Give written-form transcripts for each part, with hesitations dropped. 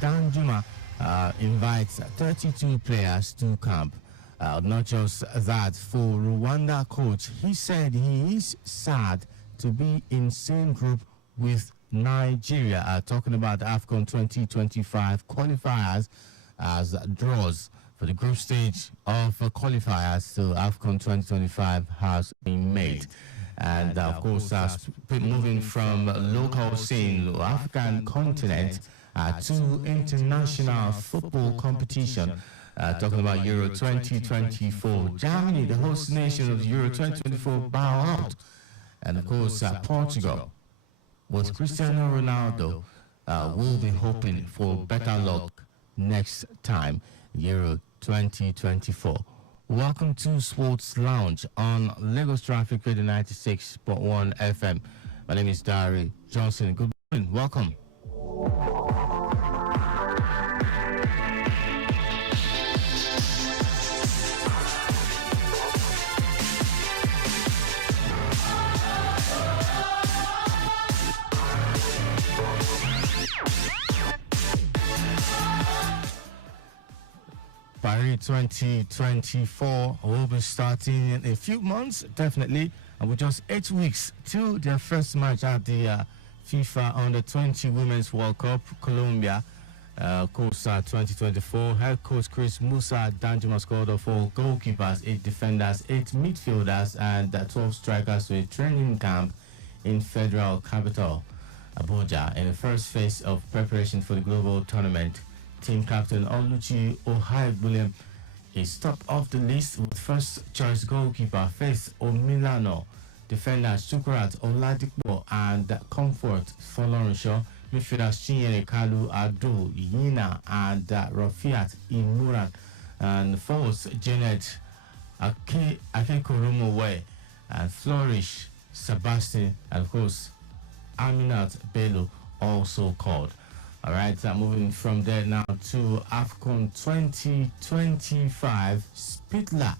Danjuma invites 32 players to camp. Not just that, for Rwanda coach, he said he is sad to be in same group with Nigeria. Talking about the AFCON 2025 qualifiers as draws for the group stage of qualifiers to AFCON 2025 has been made. And of course, moving from local scene, African continent to international football competition. Talking about Euro 2024, Germany, the host nation of Euro 2024, bow out. And of course, Portugal, with Cristiano Ronaldo, will be hoping for better luck next time, Euro 2024. Welcome to Sports Lounge on Lagos Traffic Radio 96.1 FM. My name is Dari Johnson. Good morning. Welcome. Paris 2024 will be starting in a few months, definitely, and with just 8 weeks till their first match at the FIFA Under-20 Women's World Cup, Colombia. Of course, 2024, head coach Chris Musa Danjuma scored 4 goalkeepers, 8 defenders, 8 midfielders, and 12 strikers to a training camp in Federal Capital, Abuja, in the first phase of preparation for the global tournament. Team captain Oluchi Ohai-William is top of the list with first choice goalkeeper Faith Omilano, defenders Chukwurat Oladipo and Comfort Folorunsho, midfielders Chinyere Kalu Ado Yina and Rafiat Imuran, and forwards Janet Akekoromowe and Flourish Sebastian, and of course Aminat Bello also called. All right, moving from there now to AFCON 2025. Spittler,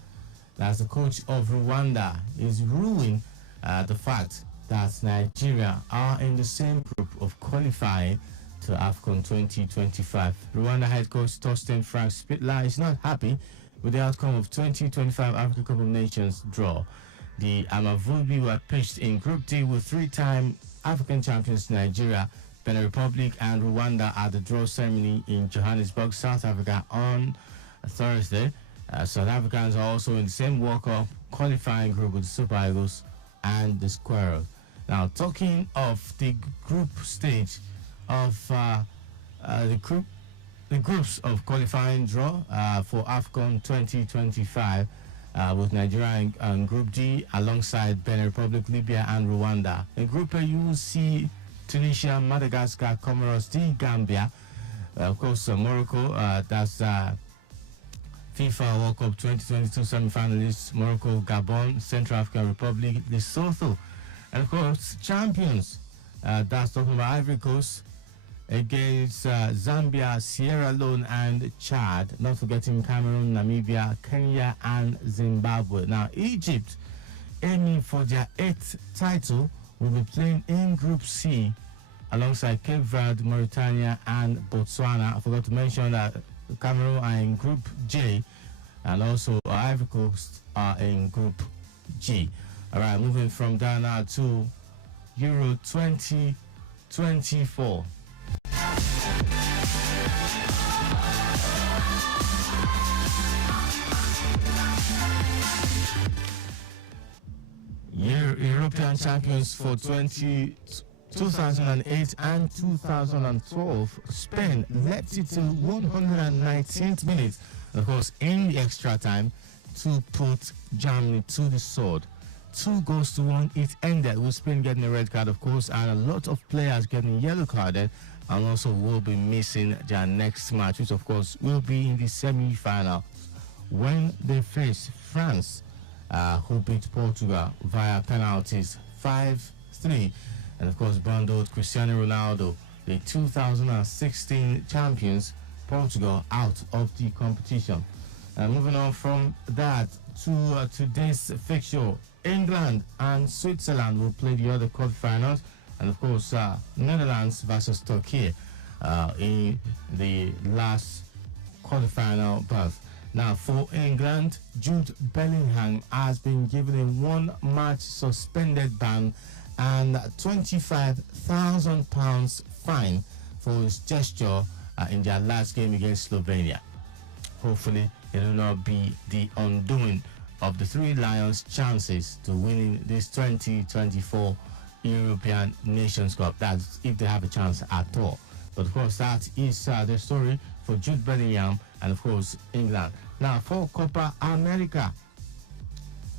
that's the coach of Rwanda, is ruling the fact that Nigeria are in the same group of qualifying to AFCON 2025. Rwanda head coach Torsten Frank Spittler is not happy with the outcome of 2025 African Cup of Nations draw. The Amavubi were pitched in Group D with 3-time African champions Nigeria, Benin Republic and Rwanda at the draw ceremony in Johannesburg, South Africa on Thursday. South Africans are also in the same World Cup qualifying group with the Super Eagles and the Squirrels. Now, talking of the group stage of the groups of qualifying draw for AFCON 2025 with Nigeria in Group D alongside Benin Republic, Libya and Rwanda. In Group A, you will see Tunisia, Madagascar, Comoros, the Gambia, of course Morocco, that's FIFA World Cup 2022 semi-finalists, Morocco, Gabon, Central African Republic, Lesotho, and of course champions, that's talking about Ivory Coast against Zambia, Sierra Leone and Chad, not forgetting Cameroon, Namibia, Kenya and Zimbabwe. Now Egypt, aiming for their 8th title, will be playing in Group C alongside Cape Verde, Mauritania and Botswana. I forgot to mention that Cameroon are in Group J and also Ivory Coast are in Group G. Alright, moving from Ghana to Euro 2024. European champions for 2008 and 2012, Spain led it to 119th minute, of course, in the extra time to put Germany to the sword. 2-1, it ended with Spain getting a red card, of course, and a lot of players getting yellow carded, and also will be missing their next match, which of course will be in the semi-final when they face France, who beat Portugal via penalties 5-3, and of course bundled Cristiano Ronaldo, the 2016 champions, Portugal, out of the competition. Moving on from that to today's fixture, England and Switzerland will play the other quarterfinals, and of course Netherlands versus Turkey in the last quarterfinal berth. Now, for England, Jude Bellingham has been given a one-match suspended ban and £25,000 fine for his gesture in their last game against Slovenia. Hopefully, it will not be the undoing of the Three Lions' chances to winning this 2024 European Nations Cup. That's if they have a chance at all. But of course, that is the story for Jude Bellingham and of course England. Now for Copa America,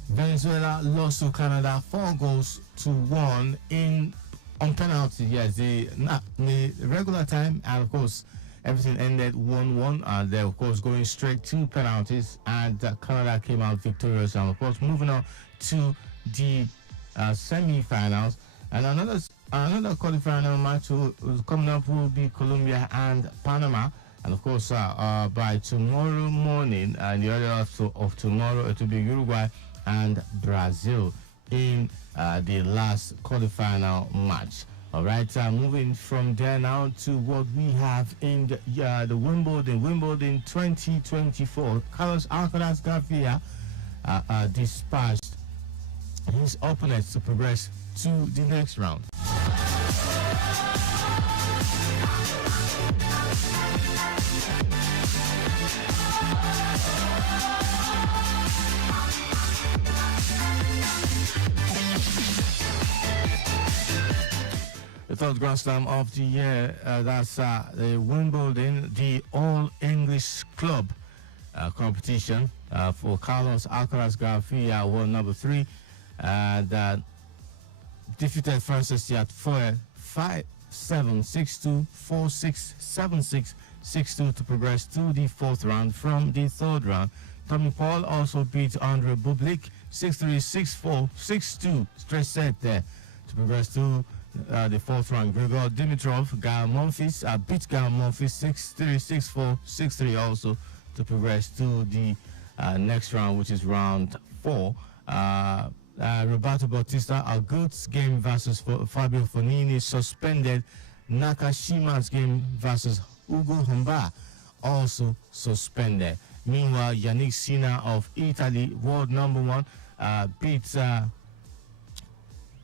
Venezuela lost to Canada 4-1 on penalty. Yes, the regular time, and of course everything ended 1-1. They're of course going straight to penalties, and Canada came out victorious. And of course, moving on to the semi-finals, and another quarterfinal match coming up will be Colombia and Panama. And of course, by tomorrow morning, and the early of tomorrow, it will be Uruguay and Brazil in the last quarterfinal match. All right, moving from there now to what we have in the Wimbledon 2024. Carlos Alcaraz Garcia dispatched his opponents to progress to the next round. The third Grand Slam of the year, that's the Wimbledon, the All English Club competition for Carlos Alcaraz Garcia, world number 3, and defeated Francis Tiafoe 5-7, 6-2, 4-6, 7-6, 6-2 to progress to the fourth round. From the third round, Tommy Paul also beat Andre Bublik 6-3, 6-4, 6-2, straight set there to progress to the fourth round. Grigor Dimitrov, Gael Monfils beat Gael Monfils 6-3, 6-4, 6-3 also to progress to the next round, which is round 4. Roberto Bautista Agut's game versus Fabio Fognini suspended. Nakashima's game versus Ugo Humba also suspended. Meanwhile, Yannick Sinner of Italy, world number 1, beat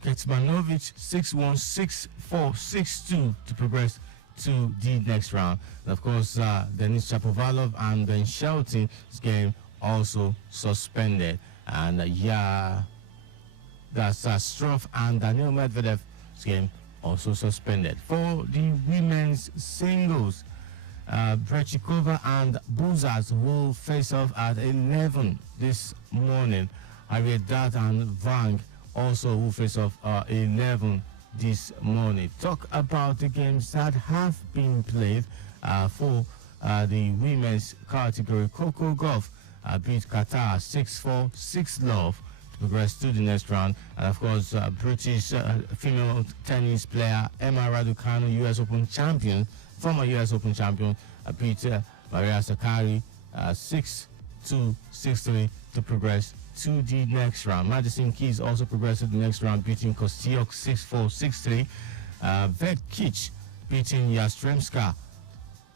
Kecmanovic 6-1, 6-4, 6-2 to progress to the next round. And of course, Denis Shapovalov and Ben Shelton's game also suspended. And that's Struff and Daniil Medvedev's game also suspended. For the women's singles, Brechikova and Buzas will face off at 11 this morning. Harriet Dart and Vang also will face off 11 this morning. Talk about the games that have been played for the women's category. Coco Gauff beat Qatar 6-4, 6-love to progress to the next round. And of course, British female tennis player Emma Raducanu, US Open champion, former US Open champion, beat Maria Sakkari 6-2, 6-3 to progress to the next round. Madison Keys also progressed to the next round, beating Kostyuk 6-4, 6-3. Vekic beating Yastremska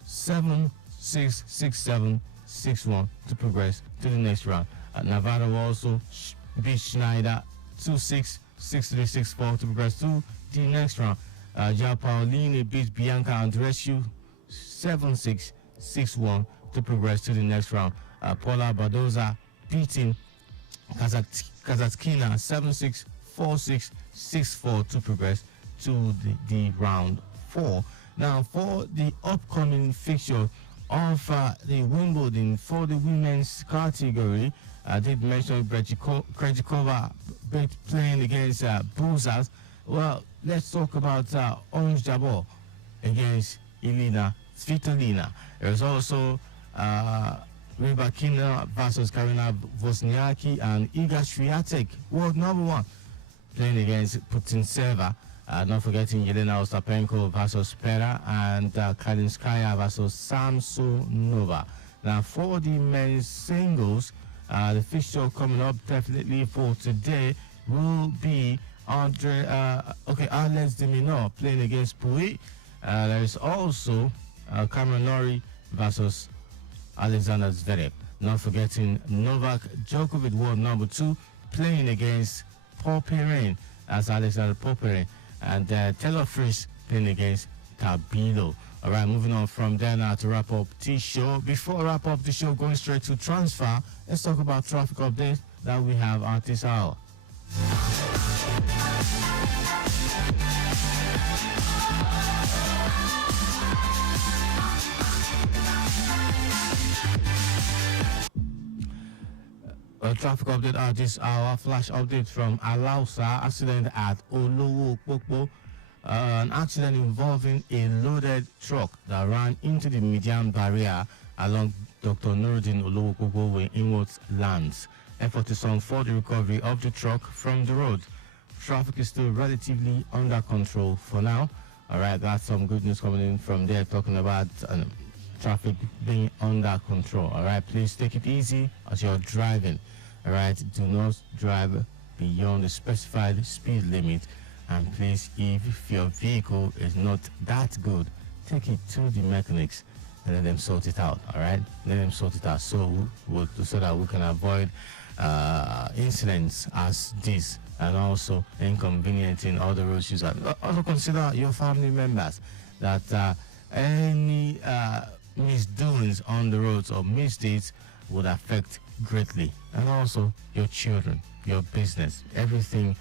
7-6, 6-7, 6-1 to progress to the next round. Navarro also beat Schneider 2-6, 6-3, 6-4 to progress to the next round. Gia Paolini beat Bianca Andreescu 7-6, 6-1 to progress to the next round. Paula Badoza beating Kazatkina 7-6, 4-6, 6-4 to progress to the round 4. Now, for the upcoming fixture of the Wimbledon for the women's category, I did mention Krejcikova playing against Buzas. Well, let's talk about Ons Jabeur against Elina Svitolina. There's also Rybakina versus Karina Wozniacki, and Iga Swiatek, world number 1, playing against Putintseva. Not forgetting Yelena Ostapenko versus Pera, and Kalinskaya versus Samsonova. Now, for the men's singles, the fixture coming up definitely for today will be Alex de Minaur playing against Pouille. There is also Cameron Norrie versus Alexander Zverev. Not forgetting Novak Djokovic, world number 2, playing against Popyrin as Alexander Popyrin, and Taylor Fritz playing against Tabilo. All right, moving on from there now to wrap up the show. Before I wrap up the show, going straight to transfer, let's talk about traffic updates that we have at this hour. A traffic update at this hour. Flash update from Alausa. Accident at Olowo Pokpo. An accident involving a loaded truck that ran into the median barrier along Dr. Nuruddin Olowo Pokpo where Inwards lands. Effort is on for the recovery of the truck from the road. Traffic is still relatively under control for now. All right, that's some good news coming in from there, talking about traffic being under control. All right, please take it easy as you're driving. All right, do not drive beyond the specified speed limit, and please, if your vehicle is not that good, take it to the mechanics and let them sort it out. All right, let them sort it out so that we can avoid incidents as this, and also inconveniencing other road users. Also consider your family members, that any misdoings on the roads or misdeeds would affect greatly, and also your children, your business, everything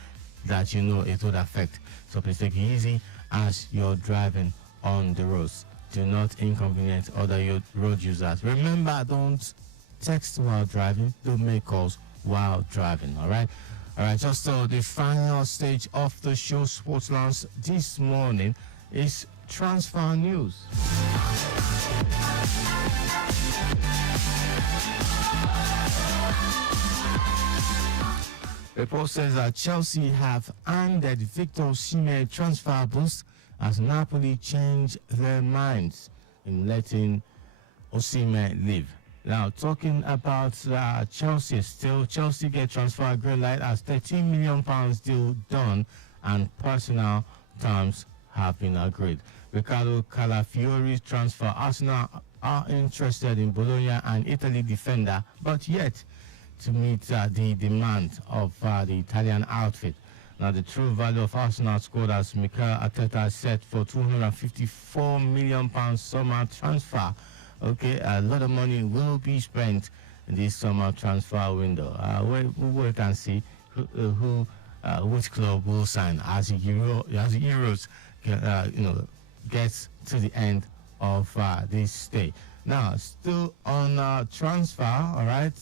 that you know it would affect. So please take it easy as you're driving on the roads. Do not inconvenience other road users. Remember, don't text while driving, don't make calls while driving. All right, just so the final stage of the show, Sports Lounge, this morning is transfer news. Report says that Chelsea have handed Victor Osimhen transfer boost as Napoli changed their minds in letting Osimhen leave. Now, talking about Chelsea, Chelsea get transfer green light as £13 million deal done and personal terms have been agreed. Ricardo Calafiori's transfer. Arsenal are interested in Bologna and Italy defender, but yet to meet the demand of the Italian outfit. Now, the true value of Arsenal squad, as Mikel Arteta set for £254 million summer transfer. Okay, a lot of money will be spent in this summer transfer window. We'll wait and see which club will sign as the Euros gets to the end of this stay. Now, still on transfer, all right,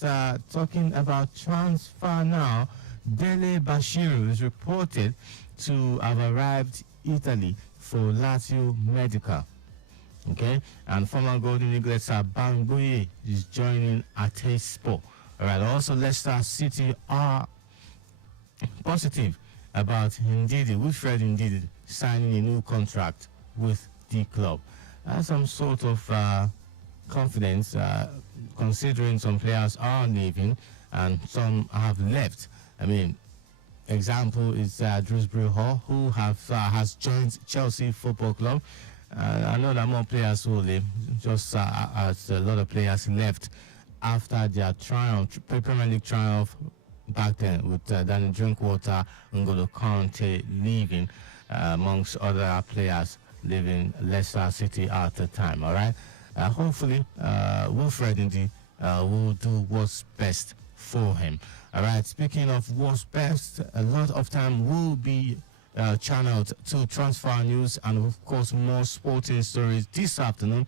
talking about transfer now, Dele Bashiru is reported to have arrived Italy for Lazio Medical. Okay, and former Golden Eagles Bangboye is joining Atespo. All right, also Leicester City are positive about Ndidi, Wilfred Ndidi, signing a new contract with the club. Some sort of confidence, considering some players are leaving and some have left. I mean, example is Drewsbury Hall, who has joined Chelsea Football Club. I know that more players will leave, just as a lot of players left after their triumph, Premier League triumph back then, with Danny Drinkwater, N'Golo Kante leaving, amongst other players leaving Leicester City at the time. All right, hopefully Wilfred Ndidi will do what's best for him. All right, speaking of what's best, a lot of time will be channeled to transfer news and of course more sporting stories this afternoon.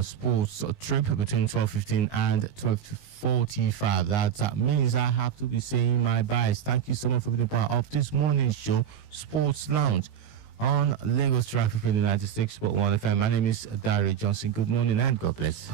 Sports trip between 12:15 and 12:45. That means I have to be saying my byes. Thank you so much for being part of this morning's show, Sports Lounge, on Lagos Traffic in the 96.1 FM. My name is Dari Johnson. Good morning and God bless.